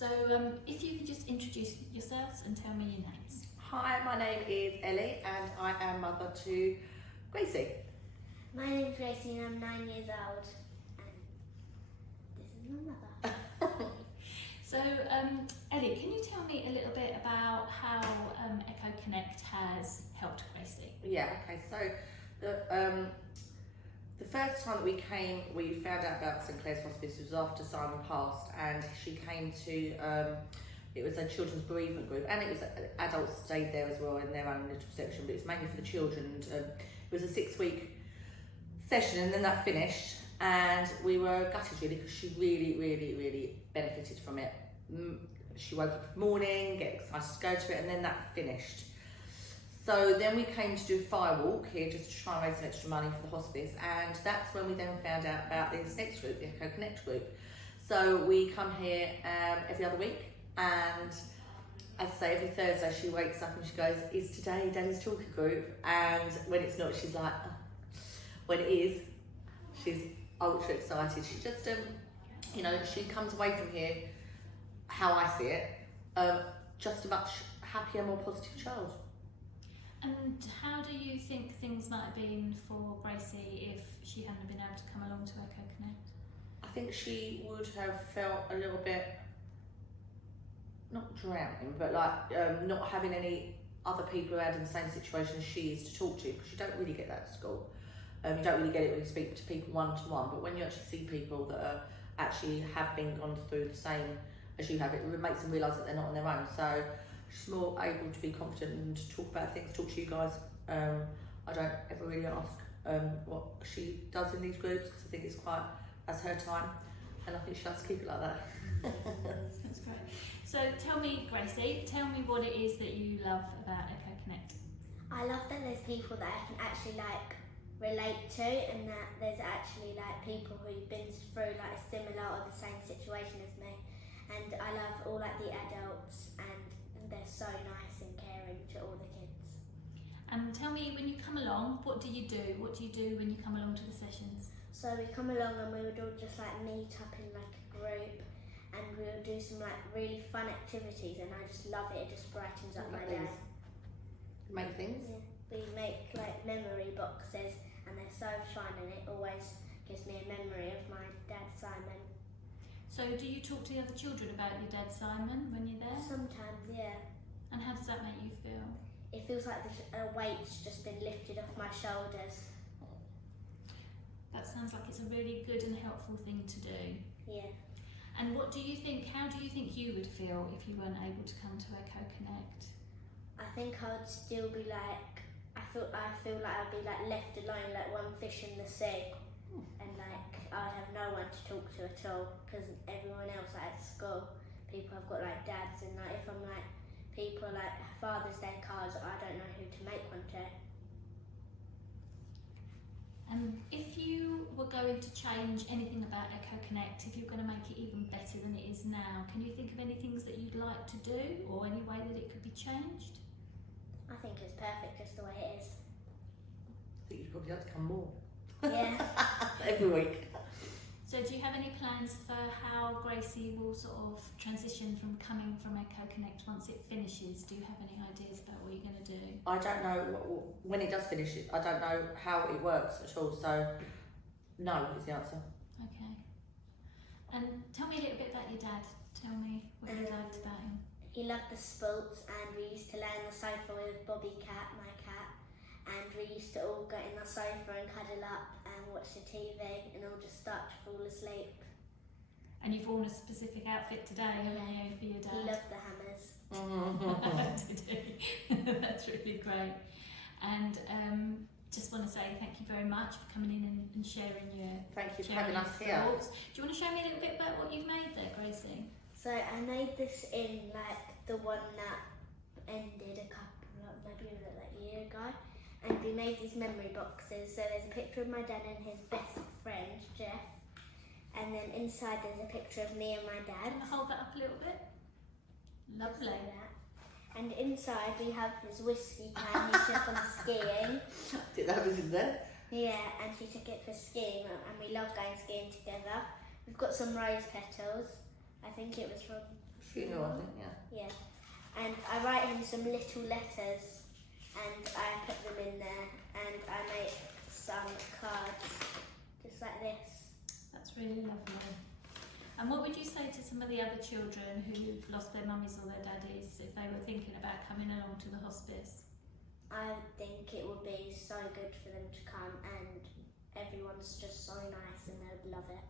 So if you could just introduce yourselves and tell me your names. Hi, my name is Ellie and I am mother to Gracie. My name's Gracie and I'm 9 years old. And this is my mother. So Ellie, can you tell me a little bit about how Echo Connect has helped Gracie? Yeah, okay, so the first time that we came, we found out about St Clare's Hospice was after Simon passed, and she came to, it was a children's bereavement group, and it was adults stayed there as well in their own little section, but it was mainly for the children. And, it was a 6-week session, and then that finished, and we were gutted really because she really benefited from it. She woke up in the morning, get excited to go to it, and then that finished. So then we came to do a fire walk here just to try and raise some extra money for the hospice, and that's when we then found out about this next group, the Echo Connect group. So we come here every other week, and as I say, every Thursday she wakes up and she goes, "Is today Daddy's talking group?" And when it's not, she's like, "Oh." When it is, she's ultra excited. She just, you know, she comes away from here, how I see it, just a much happier, more positive child. And how do you think things might have been for Gracie if she hadn't been able to come along to Echo Connect? I think she would have felt a little bit, not drowning, but like not having any other people around in the same situation as she is to talk to, because you don't really get that at school. You don't really get it when you speak to people one-to-one, but when you actually see people that are actually have been gone through the same as you have, it makes them realise that they're not on their own. So she's more able to be confident and to talk about things, talk to you guys. I don't ever really ask what she does in these groups, because I think it's quite, that's her time, and I think she has to keep it like that. That's great. So tell me, Gracie, tell me what it is that you love about Echo Connect. I love that there's people that I can actually like relate to, and that there's actually like people who've been through like a similar or the same situation as me. And I love all like the adults, and they're so nice and caring to all the kids. And tell me, when you come along, what do you do? What do you do when you come along to the sessions? So we come along and we would all just like meet up in like a group, and we would do some like really fun activities, and I just love it. It just brightens up my day. Make things? Yeah. We make like memory boxes, and they're so fun, and it always gives me a memory of my dad Simon. So do you talk to the other children about your dad Simon when you're there? Sometimes, yeah. And how does that make you feel? It feels like a weight's just been lifted off my shoulders. That sounds like it's a really good and helpful thing to do. Yeah. And what do you think, how do you think you would feel if you weren't able to come to Echo Connect? I think I would still be like, I feel like I'd be like left alone, like one fish in the sea. And like, I have no one to talk to at all, because everyone else like, at school, people have got like dads, and like if I'm like, people like Father's Day cards, I don't know who to make one to. If you were going to change anything about Echo Connect, if you're going to make it even better than it is now, can you think of any things that you'd like to do, or any way that it could be changed? I think it's perfect just the way it is. I think you'd probably have to come more. Yeah. Every week. So do you have any plans for how Gracie will sort of transition from coming from Echo Connect once it finishes? Do you have any ideas about what you're going to do? I don't know when it does finish. I don't know how it works at all. So no is the answer. Okay. And tell me a little bit about your dad. Tell me what you liked about him. He loved the sports, and we used to lay on the sofa with Bobby Cat, my cat, and we used to all get in the sofa and cuddle up and watch the TV and all just start to fall asleep. And you've worn a specific outfit today, haven't you, for your dad? He loved the hammers. Did he? That's really great. And just want to say thank you very much for coming in and sharing your Thank you for having us here. thoughts. Do you want to show me a little bit about what you've made there, Gracie? So I made this in like the one that ended a couple of, maybe like a year ago, and we made these memory boxes. So there's a picture of my dad and his best friend Jeff, and then inside there's a picture of me and my dad. Can I hold that up a little bit? Lovely. Just like that. And inside we have this whiskey can we took on skiing. Did that was in there? Yeah, and she took it for skiing, and we love going skiing together. We've got some rose petals. I think it was from Funeral, I think, yeah. Yeah. And I write him some little letters and I put them in there and I make some cards just like this. That's really lovely. And what would you say to some of the other children who've lost their mummies or their daddies if they were thinking about coming along to the hospice? I think it would be so good for them to come and everyone's just so nice and they'd love it.